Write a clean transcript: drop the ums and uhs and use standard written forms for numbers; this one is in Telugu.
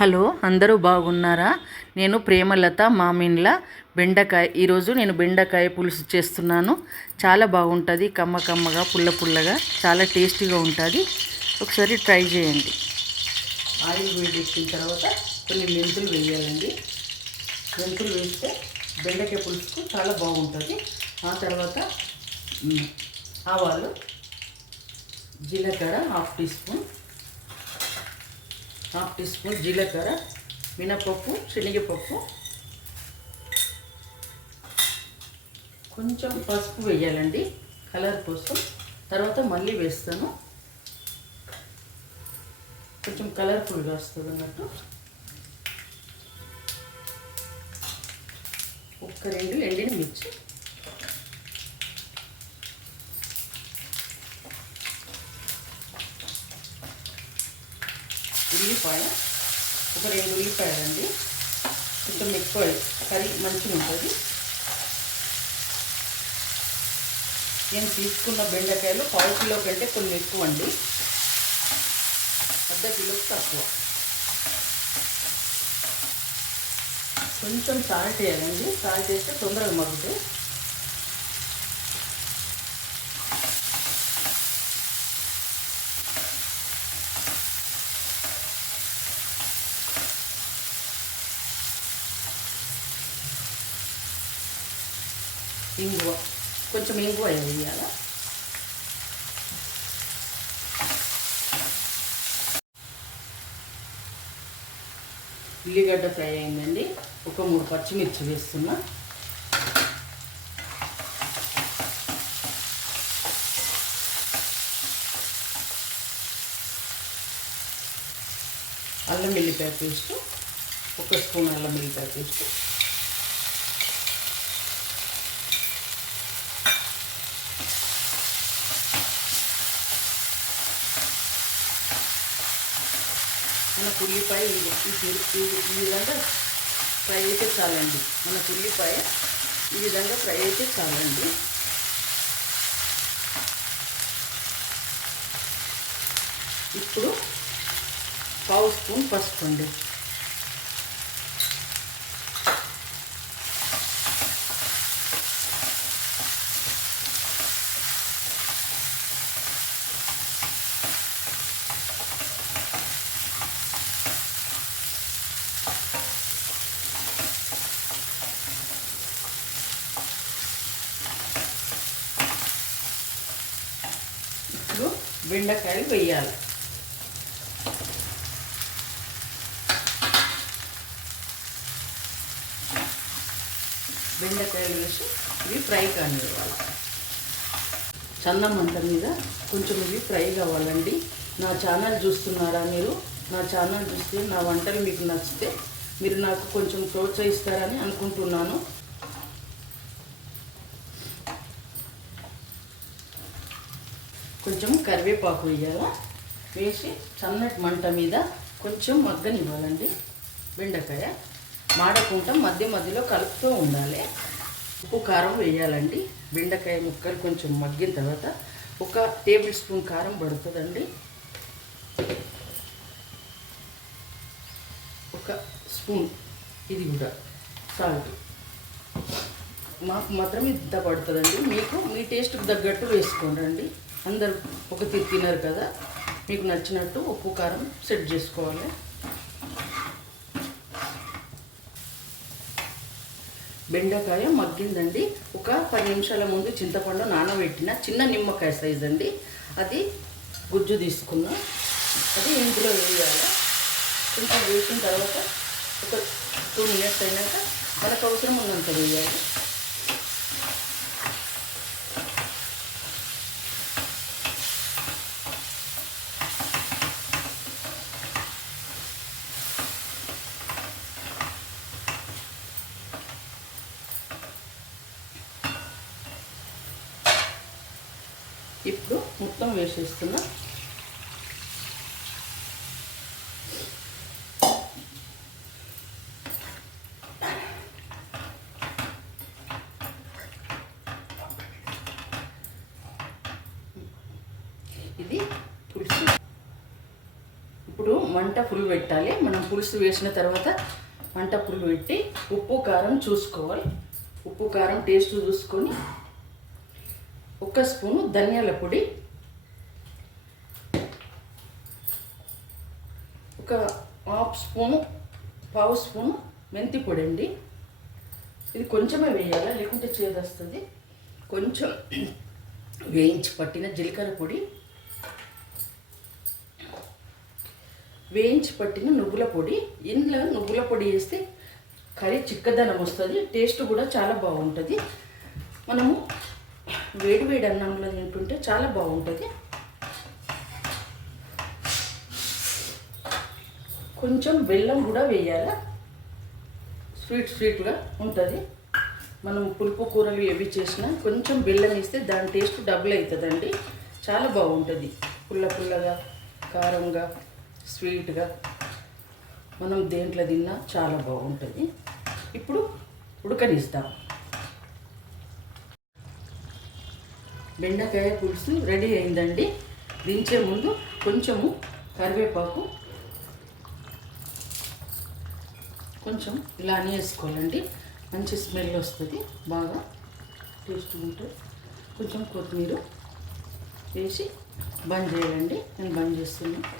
హలో, అందరూ బాగున్నారా? నేను ప్రేమలత మామిన్ల బెండకాయ. ఈరోజు నేను బెండకాయ పులుసు చేస్తున్నాను. చాలా బాగుంటుంది, కమ్మ కమ్మగా, పుల్ల పుల్లగా, చాలా టేస్టీగా ఉంటుంది. ఒకసారి ట్రై చేయండి. ఆయిల్ వేడెక్కిన తర్వాత కొన్ని మెంతులు వేయాలండి. మెంతులు వేస్తే బెండకాయ పులుసుకు చాలా బాగుంటుంది. ఆ తర్వాత ఆవాలు, జీలకర్ర హాఫ్ టీ స్పూన్ జీలకర్ర, మినపప్పు, శనగపప్పు, కొంచెం పసుపు వేయాలండి కలర్ కోసం. తర్వాత మళ్ళీ వేస్తాను, కొంచెం కలర్ఫుల్గా వస్తుంది అన్నట్టు. ఒక 2 ఎండిన మిర్చి, ఉల్లిపాయ, ఒక 2 ఉల్లిపాయలండి. కొంచెం ఎక్కువ కర్రీ మంచిగా ఉంటుంది. నేను తీసుకున్న బెండకాయలు 1/2 కిలో కంటే కొన్ని ఎక్కువ అండి, 1/2 కిలోకి తక్కువ. కొంచెం సాల్ట్ వేయాలండి, సాల్ట్ వేస్తే తొందరగా మగ్గుతాయి. ఇంగువ, కొంచెం ఇంగువ వేయాలి. ఉల్లిగడ్డ ఫ్రై అయిందండి. ఒక 3 పచ్చిమిర్చి వేస్తున్నా. అల్లం వెల్లిపాయ పేస్ట్, 1 స్పూన్ అల్లం వెల్లిపాయ పేస్ట్, మనకు ఉల్లిపాయ ఈ విధంగా ఫ్రై అయితే చాలండి. మనకు ఉల్లిపాయ ఈ విధంగా ఫ్రై అయితే చాలండి. ఇప్పుడు 1/2 స్పూన్ పసుపు అండి. బెండకాయలు వేయాలి. బెండకాయలు వేసి ఇవి ఫ్రై కానివ్వాలి. చందమంత మీద కొంచెం ఇవి ఫ్రై కావాలండి. నా ఛానల్ చూస్తున్నారా మీరు? నా ఛానల్ చూస్తే నా వంటలు మీకు నచ్చితే మీరు నాకు కొంచెం ప్రోత్సహిస్తారని అనుకుంటున్నాను. కొంచెం కరివేపాకు వేయాలా, వేసి సన్నటి మంట మీద కొంచెం మగ్గనివ్వాలండి. బెండకాయ మాడకుండా మధ్య మధ్యలో కలుపుతూ ఉండాలి. ఉప్పు కారం వేయాలండి. బెండకాయ ముక్కలు కొంచెం మగ్గిన తర్వాత 1 టేబుల్ స్పూన్ కారం పడుతుందండి. 1 స్పూన్ ఇది కూడా సాల్ట్. మాకు మాత్రం ఇంత పడుతుందండి. మీకు మీ టేస్ట్కి తగ్గట్టు వేసుకోండి. అందరు ఒక తినరు కదా, మీకు నచ్చినట్టు ఉప్పు కారం సెట్ చేసుకోవాలి. బెండకాయ మగ్గిందండి. ఒక 10 నిమిషాల ముందు చింతపండు నానబెట్టిన చిన్న నిమ్మకాయ సైజ్ అండి, అది గుజ్జు తీసుకున్నా. అది ఇందులో వేయాలి. కొంచెం వేసిన తర్వాత ఒక 2 మినిట్స్ అయినాక మనకు అవసరం ఉన్నంత వేయాలి. ఇప్పుడు మొత్తం వేసేస్తున్నా. ఇది పులుసు. ఇప్పుడు మంట ఫుల్ పెట్టాలి. మనం పులుసు వేసిన తర్వాత మంట ఫుల్ పెట్టి ఉప్పు కారం చూసుకోవాలి. ఉప్పు కారం టేస్ట్ చూసుకొని 1 స్పూను ధనియాల పొడి, 1/2 స్పూను, 1/2 స్పూను మెంతి పొడి అండి. ఇది కొంచెమే వేయాలి, లేకుంటే చేదొస్తుంది. కొంచెం వేయించి పట్టిన జీలకర్ర పొడి, వేయించి పట్టిన నువ్వుల పొడి. ఇందులో నువ్వుల పొడి వేస్తే కర్రీ చిక్కదనం వస్తుంది, టేస్ట్ కూడా చాలా బాగుంటుంది. మనము వేడి వేడి అన్నంలో తింటుంటే చాలా బాగుంటుంది. కొంచెం బెల్లం కూడా వేయాలి, స్వీట్గా ఉంటుంది. మనం పులుపు కూరలు ఏవి చేసినా కొంచెం బెల్లం వేస్తే దాని టేస్ట్ డబుల్ అవుతుందండి. చాలా బాగుంటుంది, పుల్లగా కారంగా స్వీట్గా మనం దేంట్లో తిన్నా చాలా బాగుంటుంది. ఇప్పుడు ఉడకనిస్తాం. బెండకాయ పులుసు రెడీ అయిందండి. దించే ముందు కొంచెము కరివేపాకు కొంచెం ఇలా వేసుకోవాలండి, మంచి స్మెల్ వస్తుంది, బాగా టేస్ట్ ఉంటుంది. కొంచెం కొత్తిమీర వేసి బంద్ చేయాలండి. నేను బంద్ చేస్తున్నాను.